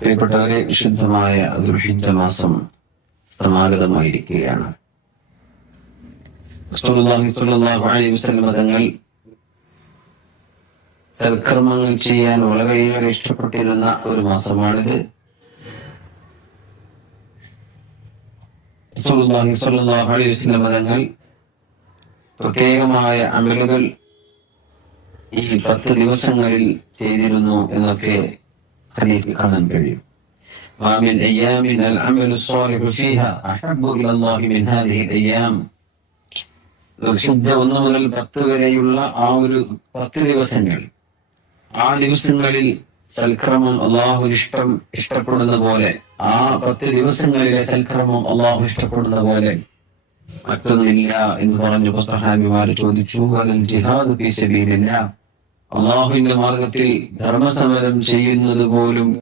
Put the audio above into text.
പ്രിയപ്പെട്ടവരെ, വിശുദ്ധമായ ദുൽഹിജ്ജ മാസം സമാഗതമായിരിക്കുകയാണ്. റസൂലുള്ളാഹി സ്വല്ലല്ലാഹു അലൈഹി വസല്ലം തങ്ങൾ സൽക്കർമ്മങ്ങൾ ചെയ്യാൻ വളരെയേറെ ഇഷ്ടപ്പെട്ടിരുന്ന ഒരു മാസമാണിത്. റസൂലുള്ളാഹി സ്വല്ലല്ലാഹു അലൈഹി വസല്ലം തങ്ങൾ പ്രത്യേകമായ അമലുകൾ ഈ 10 ദിവസങ്ങളിൽ ചെയ്തിരുന്നു എന്നൊക്കെ ഹദീസിൽ കാണാൻ കഴിയും. മാമിൻ അയ്യാമിൻ അൽ അമലു സ്വാലിഹു ഫീഹാ അഹബ്ബു ഇലല്ലാഹി മിൻ ഹാദിഹി അയ്യാം. ദുൽഹിജ്ജ 1 മുതൽ 10 വരെയുള്ള ആ ഒരു 10 ദിവസങ്ങൾ, ആ ദിവസങ്ങളിൽ സൽക്രമം അള്ളാഹു ഇഷ്ടപ്പെടുന്ന പോലെ, ആ 10 ദിവസങ്ങളിലെ സൽക്രമം അള്ളാഹു ഇഷ്ടപ്പെടുന്ന പോലെ മറ്റൊന്നില്ല എന്ന് പറഞ്ഞു സ്വഹാബിമാർ ചോദിച്ചു. ജിഹാദ് ഫീ സബീലില്ലാഹ്, അള്ളാഹുവിന്റെ മാർഗത്തിൽ ധർമ്മസമരം ചെയ്യുന്നത് പോലും